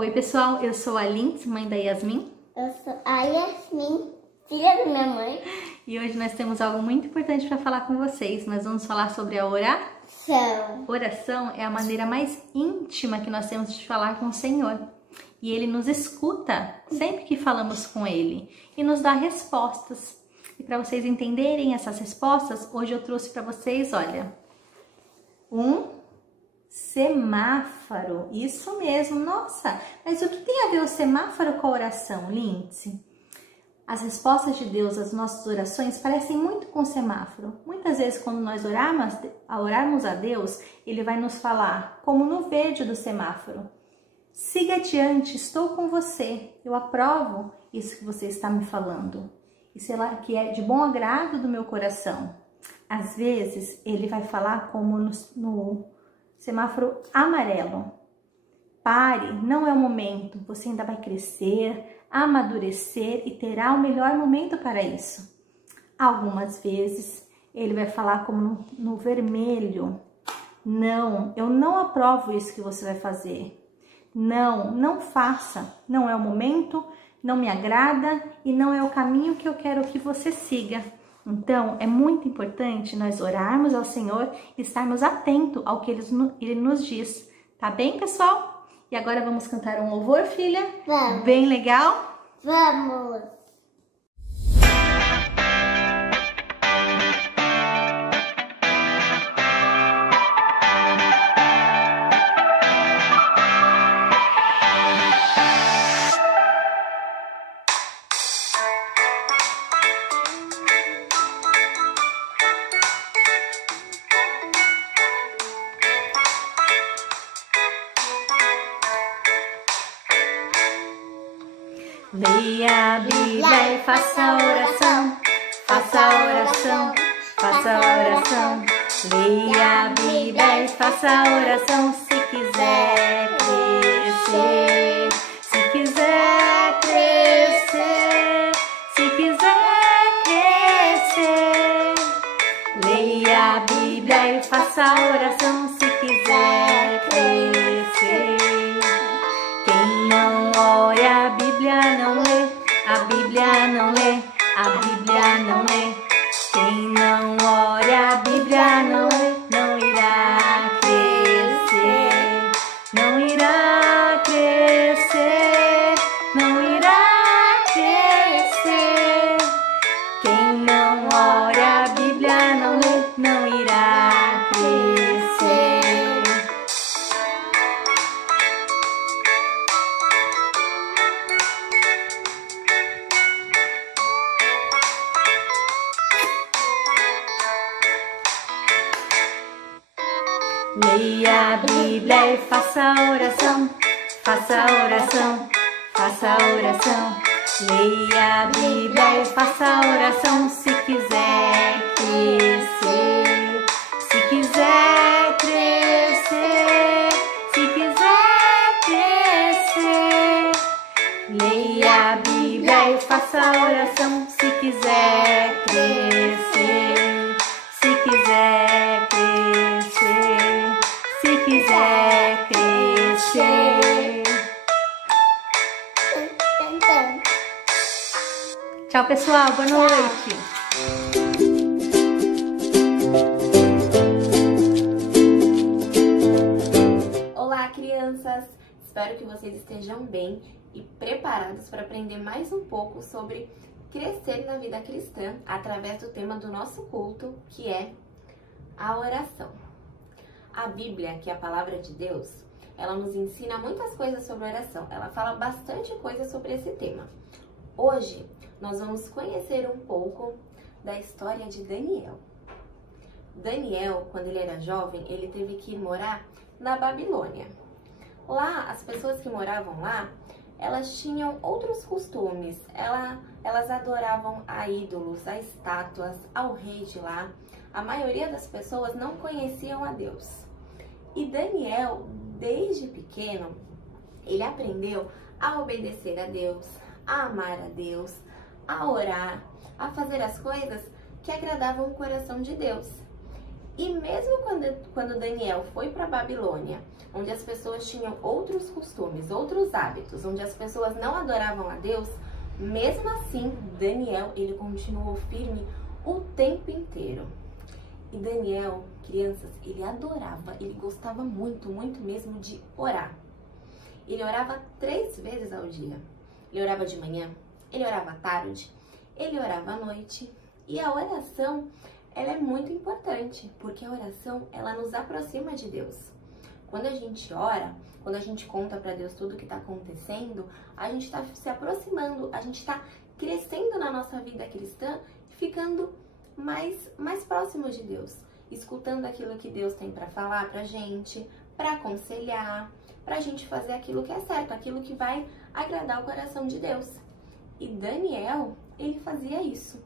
Oi pessoal, eu sou a Lindsay, mãe da Yasmin. Eu sou a Yasmin, filha da minha mãe. E hoje nós temos algo muito importante para falar com vocês. Nós vamos falar sobre a oração. Oração é a maneira mais íntima que nós temos de falar com o Senhor. E Ele nos escuta sempre que falamos com Ele e nos dá respostas. E para vocês entenderem essas respostas, hoje eu trouxe para vocês, olha, um semáforo. Isso mesmo, nossa! Mas o que tem a ver o semáforo com a oração, Lindsay? As respostas de Deus às nossas orações parecem muito com o semáforo. Muitas vezes, quando nós orarmos a Deus, Ele vai nos falar, como no verde do semáforo: siga adiante, estou com você, eu aprovo isso que você está me falando. Isso que é de bom agrado do meu coração. Às vezes, Ele vai falar como no semáforo amarelo: pare, não é o momento, você ainda vai crescer, amadurecer e terá o melhor momento para isso. Algumas vezes Ele vai falar como no vermelho: não, eu não aprovo isso que você vai fazer. Não, não faça, não é o momento, não me agrada e não é o caminho que eu quero que você siga. Então, é muito importante nós orarmos ao Senhor e estarmos atentos ao que Ele nos diz. Tá bem, pessoal? E agora vamos cantar um louvor, filha? Vamos. Bem legal? Vamos! Leia a Bíblia e faça a oração, faça a oração, faça a oração. Leia a Bíblia e faça a oração se quiser crescer, se quiser crescer, se quiser crescer. Leia a Bíblia e faça a oração se quiser crescer. Quem não ora a Bíblia não lê, a Bíblia não lê, a Bíblia não lê. Quem não ora a Bíblia não lê, não irá crescer, não irá crescer, não irá crescer. Quem não ora a Bíblia não lê, não irá crescer. Leia a Bíblia e faça a oração, faça a oração, faça a oração. Leia a Bíblia e faça a oração se quiser crescer, se quiser crescer, se quiser crescer. Leia a Bíblia e faça a oração se quiser crescer, se quiser crescer, se quiser crescer. Tchau, pessoal. Boa noite. Olá, crianças! Espero que vocês estejam bem e preparados para aprender mais um pouco sobre crescer na vida cristã através do tema do nosso culto, que é a oração. A Bíblia, que é a palavra de Deus, ela nos ensina muitas coisas sobre oração. Ela fala bastante coisa sobre esse tema. Hoje, nós vamos conhecer um pouco da história de Daniel. Daniel, quando ele era jovem, ele teve que ir morar na Babilônia. Lá, as pessoas que moravam lá, elas tinham outros costumes. Elas adoravam a ídolos, a estátuas, ao rei de lá. A maioria das pessoas não conheciam a Deus. E Daniel, desde pequeno, ele aprendeu a obedecer a Deus, a amar a Deus, a orar, a fazer as coisas que agradavam o coração de Deus. E mesmo quando Daniel foi para Babilônia, onde as pessoas tinham outros costumes, outros hábitos, onde as pessoas não adoravam a Deus, mesmo assim, Daniel, ele continuou firme o tempo inteiro. E Daniel, crianças, ele adorava, ele gostava muito, muito mesmo de orar. Ele orava 3 vezes ao dia. Ele orava de manhã, ele orava à tarde, ele orava à noite. E a oração, ela é muito importante, porque a oração, ela nos aproxima de Deus. Quando a gente ora, quando a gente conta para Deus tudo o que está acontecendo, a gente está se aproximando, a gente está crescendo na nossa vida cristã, ficando mais próximo de Deus, escutando aquilo que Deus tem para falar pra gente, para aconselhar, pra gente fazer aquilo que é certo, aquilo que vai agradar o coração de Deus. E Daniel, ele fazia isso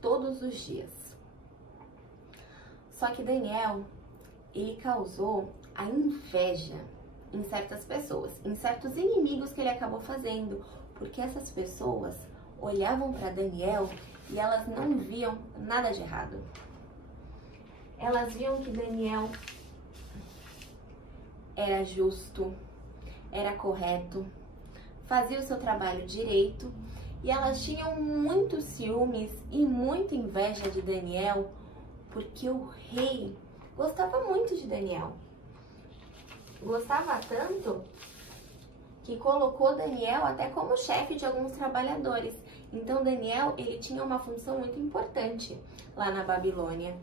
todos os dias. Só que Daniel, ele causou a inveja em certas pessoas, em certos inimigos que ele acabou fazendo, porque essas pessoas olhavam para Daniel e elas não viam nada de errado. Elas viam que Daniel era justo, era correto, fazia o seu trabalho direito, e elas tinham muitos ciúmes e muita inveja de Daniel, porque o rei gostava muito de Daniel. Gostava tanto que colocou Daniel até como chefe de alguns trabalhadores. Então Daniel, ele tinha uma função muito importante lá na Babilônia.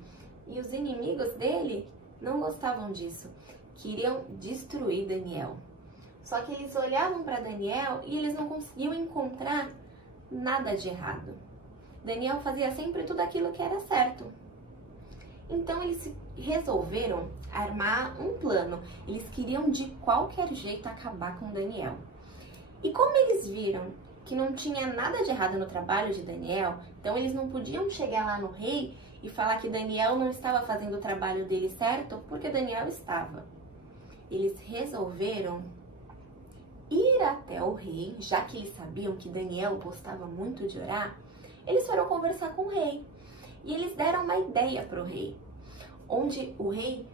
E os inimigos dele não gostavam disso, queriam destruir Daniel. Só que eles olhavam para Daniel e eles não conseguiam encontrar nada de errado. Daniel fazia sempre tudo aquilo que era certo. Então eles resolveram armar um plano. Eles queriam de qualquer jeito acabar com Daniel. E como eles viram que não tinha nada de errado no trabalho de Daniel, então eles não podiam chegar lá no rei e falar que Daniel não estava fazendo o trabalho dele certo, porque Daniel estava. Eles resolveram ir até o rei, já que eles sabiam que Daniel gostava muito de orar, eles foram conversar com o rei. E eles deram uma ideia para o rei, onde o rei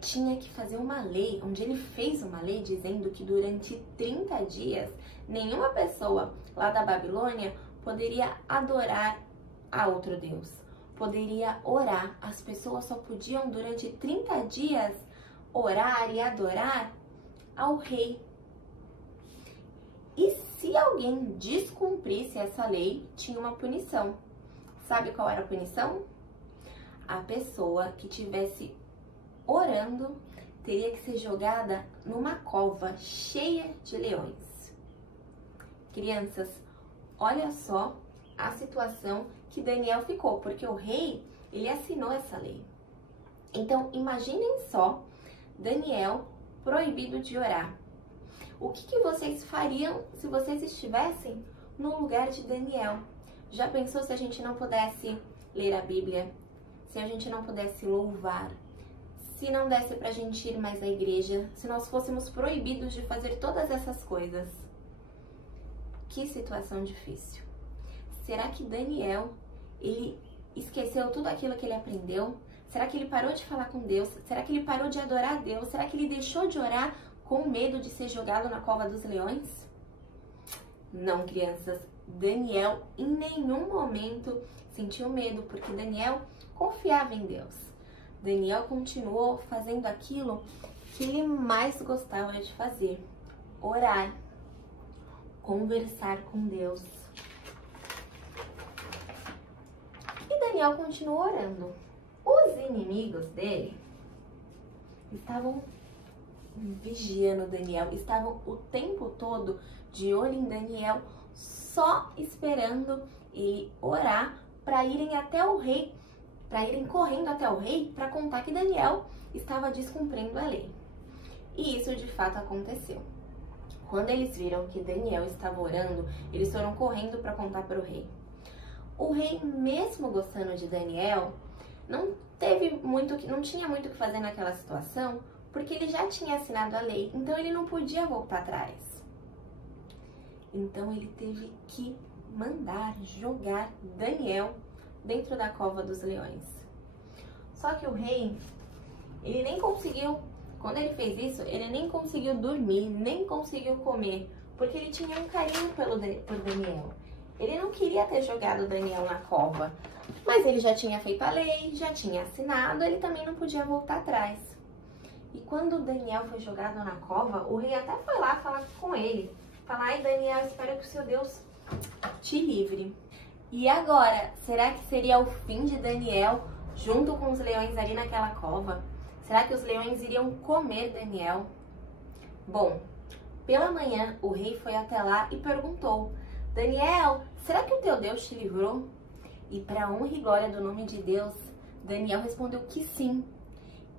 tinha que fazer uma lei, onde ele fez uma lei dizendo que durante 30 dias, nenhuma pessoa lá da Babilônia poderia adorar a outro Deus, poderia orar. As pessoas só podiam durante 30 dias orar e adorar ao rei. E se alguém descumprisse essa lei, tinha uma punição. Sabe qual era a punição? A pessoa que estivesse orando teria que ser jogada numa cova cheia de leões. Crianças, olha só a situação que Daniel ficou, porque o rei, ele assinou essa lei. Então, imaginem só Daniel proibido de orar. O que vocês fariam se vocês estivessem no lugar de Daniel? Já pensou se a gente não pudesse ler a Bíblia? Se a gente não pudesse louvar? Se não desse pra gente ir mais à igreja? Se nós fôssemos proibidos de fazer todas essas coisas? Que situação difícil. Será que Daniel, ele esqueceu tudo aquilo que ele aprendeu? Será que ele parou de falar com Deus? Será que ele parou de adorar a Deus? Será que ele deixou de orar com medo de ser jogado na cova dos leões? Não, crianças. Daniel em nenhum momento sentiu medo, porque Daniel confiava em Deus. Daniel continuou fazendo aquilo que ele mais gostava de fazer: orar, conversar com Deus. E Daniel continuou orando. Os inimigos dele estavam vigiando Daniel, estavam o tempo todo de olho em Daniel, só esperando ele orar para irem até o rei, para irem correndo até o rei para contar que Daniel estava descumprindo a lei. E isso de fato aconteceu. Quando eles viram que Daniel estava orando, eles foram correndo para contar para o rei. O rei, mesmo gostando de Daniel, não tinha muito o que fazer naquela situação, porque ele já tinha assinado a lei, então ele não podia voltar atrás. Então ele teve que mandar jogar Daniel dentro da cova dos leões. Só que o rei, ele nem conseguiu, quando ele fez isso, ele nem conseguiu dormir, nem conseguiu comer, porque ele tinha um carinho por Daniel. Ele não queria ter jogado Daniel na cova, mas ele já tinha feito a lei, já tinha assinado, ele também não podia voltar atrás. E quando Daniel foi jogado na cova, o rei até foi lá falar com ele. Falar, ai Daniel, espero que o seu Deus te livre. E agora, será que seria o fim de Daniel junto com os leões ali naquela cova? Será que os leões iriam comer Daniel? Bom, pela manhã o rei foi até lá e perguntou, Daniel, será que o teu Deus te livrou? E para honra e glória do nome de Deus, Daniel respondeu que sim,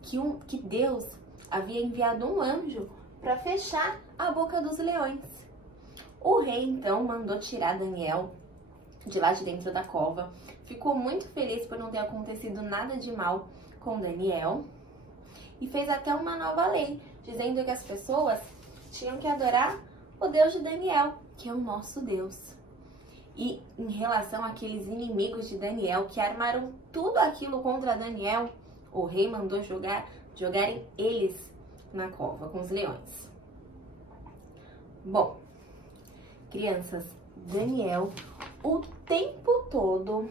que Deus havia enviado um anjo para fechar a boca dos leões. O rei então mandou tirar Daniel de lá de dentro da cova, ficou muito feliz por não ter acontecido nada de mal com Daniel e fez até uma nova lei, dizendo que as pessoas tinham que adorar o Deus de Daniel, que é o nosso Deus. E em relação àqueles inimigos de Daniel que armaram tudo aquilo contra Daniel, o rei mandou jogarem eles na cova com os leões. Bom, crianças, Daniel o tempo todo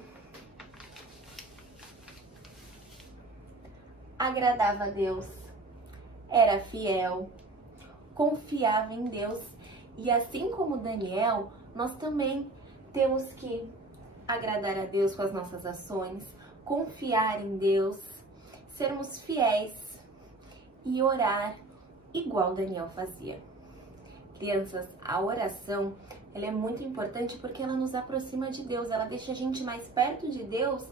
agradava a Deus, era fiel, confiava em Deus. E assim como Daniel, nós também temos que agradar a Deus com as nossas ações, confiar em Deus, sermos fiéis e orar igual Daniel fazia. Crianças, a oração, ela é muito importante porque ela nos aproxima de Deus, ela deixa a gente mais perto de Deus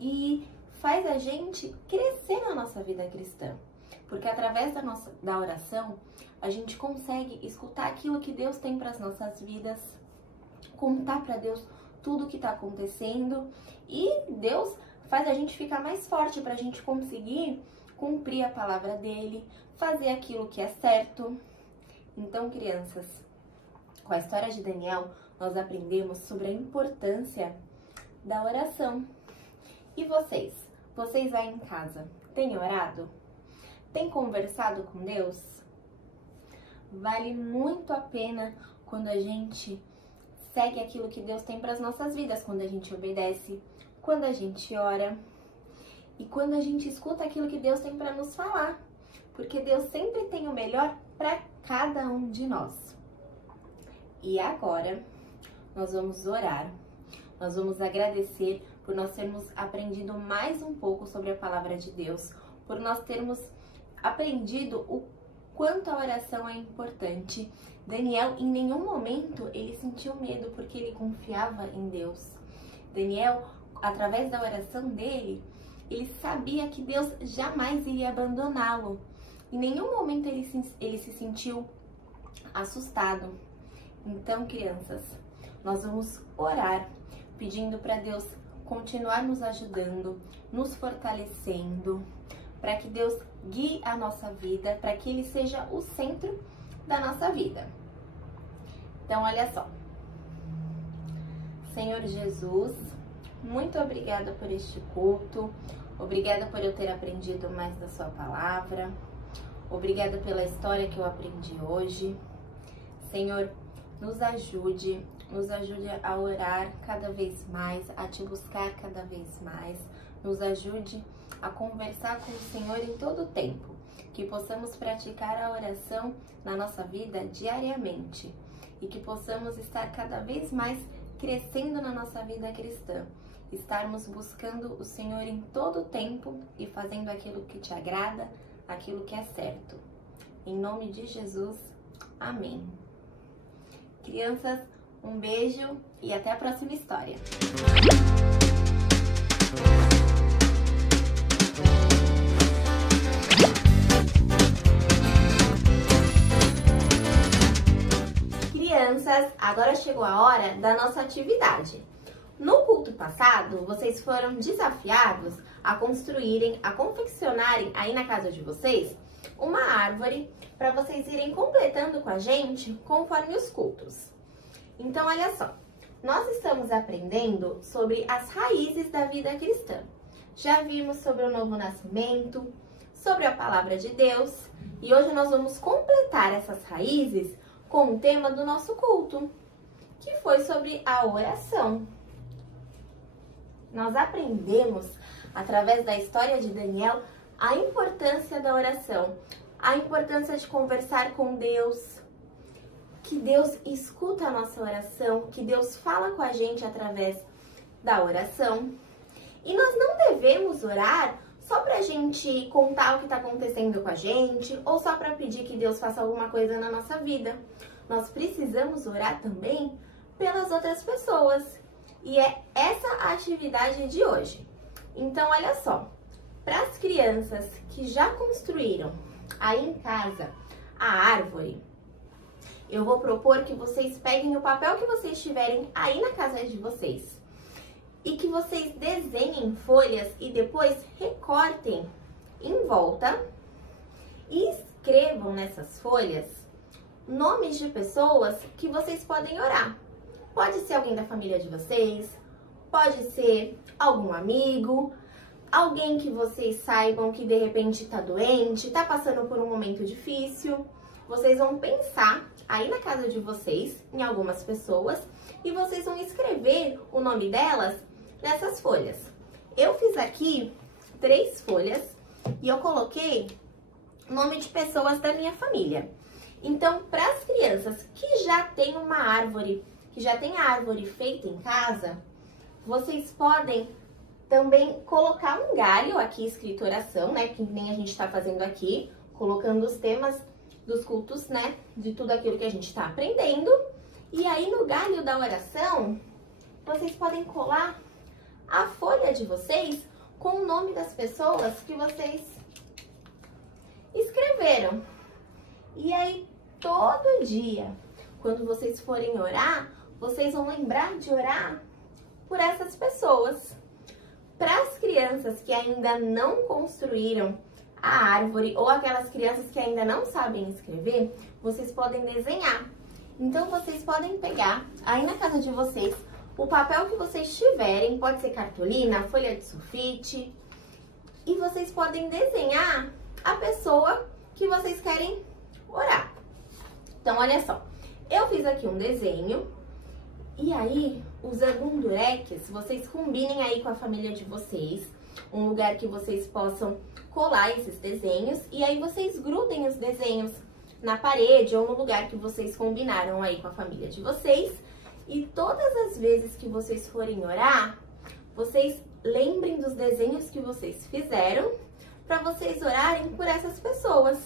e faz a gente crescer na nossa vida cristã. Porque através da oração, a gente consegue escutar aquilo que Deus tem para as nossas vidas, contar para Deus tudo o que está acontecendo e Deus faz a gente ficar mais forte para a gente conseguir cumprir a palavra dele, fazer aquilo que é certo. Então, crianças, com a história de Daniel, nós aprendemos sobre a importância da oração. E vocês? Vocês aí em casa, têm orado? Têm conversado com Deus? Vale muito a pena quando a gente segue aquilo que Deus tem para as nossas vidas, quando a gente obedece, quando a gente ora e quando a gente escuta aquilo que Deus tem para nos falar, porque Deus sempre tem o melhor para cada um de nós. E agora nós vamos orar, nós vamos agradecer por nós termos aprendido mais um pouco sobre a palavra de Deus, por nós termos aprendido o quanto a oração é importante. Daniel, em nenhum momento, ele sentiu medo porque ele confiava em Deus. Daniel, através da oração dele, ele sabia que Deus jamais iria abandoná-lo. Em nenhum momento ele se sentiu assustado. Então, crianças, nós vamos orar, pedindo para Deus continuar nos ajudando, nos fortalecendo, para que Deus guie a nossa vida, para que Ele seja o centro da nossa vida. Então, olha só. Senhor Jesus, muito obrigada por este culto, obrigada por eu ter aprendido mais da sua palavra, obrigada pela história que eu aprendi hoje. Senhor, nos ajude a orar cada vez mais, a te buscar cada vez mais, nos ajude a conversar com o Senhor em todo o tempo, que possamos praticar a oração na nossa vida diariamente e que possamos estar cada vez mais crescendo na nossa vida cristã, estarmos buscando o Senhor em todo o tempo e fazendo aquilo que te agrada, aquilo que é certo. Em nome de Jesus, amém. Crianças, um beijo e até a próxima história. Crianças, agora chegou a hora da nossa atividade. No culto passado, vocês foram desafiados a construírem, a confeccionarem aí na casa de vocês uma árvore para vocês irem completando com a gente conforme os cultos. Então, olha só, nós estamos aprendendo sobre as raízes da vida cristã. já vimos sobre o novo nascimento, sobre a palavra de Deus, e hoje nós vamos completar essas raízes com o tema do nosso culto, que foi sobre a oração. Nós aprendemos, através da história de Daniel, a importância da oração, a importância de conversar com Deus, que Deus escuta a nossa oração, que Deus fala com a gente através da oração. E nós não devemos orar só para a gente contar o que está acontecendo com a gente ou só para pedir que Deus faça alguma coisa na nossa vida. Nós precisamos orar também pelas outras pessoas. E é essa a atividade de hoje. Então, olha só, para as crianças que já construíram aí em casa a árvore, eu vou propor que vocês peguem o papel que vocês tiverem aí na casa de vocês e que vocês desenhem folhas e depois recortem em volta e escrevam nessas folhas nomes de pessoas que vocês podem orar. Pode ser alguém da família de vocês, pode ser algum amigo, alguém que vocês saibam que de repente está doente, está passando por um momento difícil. Vocês vão pensar aí na casa de vocês em algumas pessoas e vocês vão escrever o nome delas nessas folhas. Eu fiz aqui 3 folhas e eu coloquei o nome de pessoas da minha família. Então, para as crianças que já têm uma árvore, que já tem a árvore feita em casa, vocês podem também colocar um galho aqui escrito oração, né? Que nem a gente está fazendo aqui, colocando os temas dos cultos, né? De tudo aquilo que a gente está aprendendo. E aí no galho da oração, vocês podem colar a folha de vocês com o nome das pessoas que vocês escreveram. E aí todo dia, quando vocês forem orar, vocês vão lembrar de orar por essas pessoas. Para as crianças que ainda não construíram a árvore ou aquelas crianças que ainda não sabem escrever, vocês podem desenhar. Então, vocês podem pegar aí na casa de vocês o papel que vocês tiverem, pode ser cartolina, folha de sulfite, e vocês podem desenhar a pessoa que vocês querem orar. Então, olha só, eu fiz aqui um desenho. E aí, usando um durex, vocês combinem aí com a família de vocês, um lugar que vocês possam colar esses desenhos, e aí vocês grudem os desenhos na parede ou no lugar que vocês combinaram aí com a família de vocês. E todas as vezes que vocês forem orar, vocês lembrem dos desenhos que vocês fizeram para vocês orarem por essas pessoas.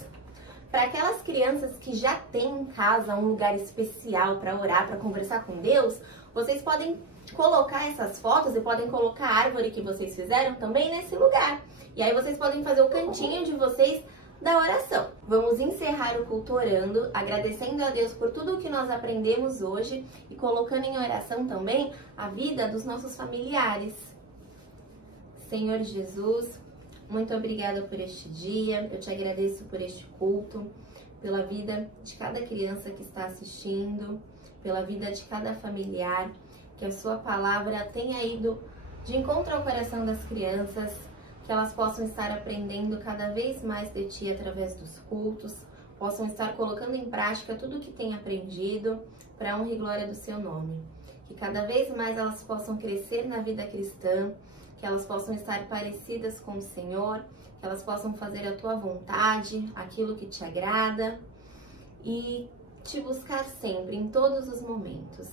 Para aquelas crianças que já têm em casa um lugar especial para orar, para conversar com Deus, vocês podem colocar essas fotos e podem colocar a árvore que vocês fizeram também nesse lugar. E aí vocês podem fazer o cantinho de vocês da oração. Vamos encerrar o culto orando, agradecendo a Deus por tudo o que nós aprendemos hoje e colocando em oração também a vida dos nossos familiares. Senhor Jesus, muito obrigada por este dia, eu te agradeço por este culto, pela vida de cada criança que está assistindo, pela vida de cada familiar, que a sua palavra tenha ido de encontro ao coração das crianças, que elas possam estar aprendendo cada vez mais de ti através dos cultos, possam estar colocando em prática tudo o que têm aprendido para a honra e glória do seu nome. Que cada vez mais elas possam crescer na vida cristã, que elas possam estar parecidas com o Senhor, que elas possam fazer a tua vontade, aquilo que te agrada e te buscar sempre, em todos os momentos.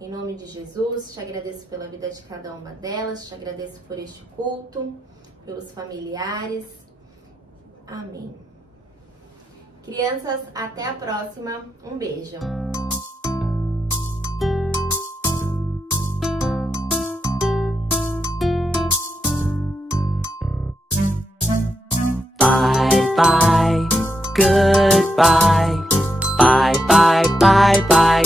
Em nome de Jesus, te agradeço pela vida de cada uma delas, te agradeço por este culto, pelos familiares. Amém. Crianças, até a próxima. Um beijo. Bye, goodbye. Bye, bye, bye, bye,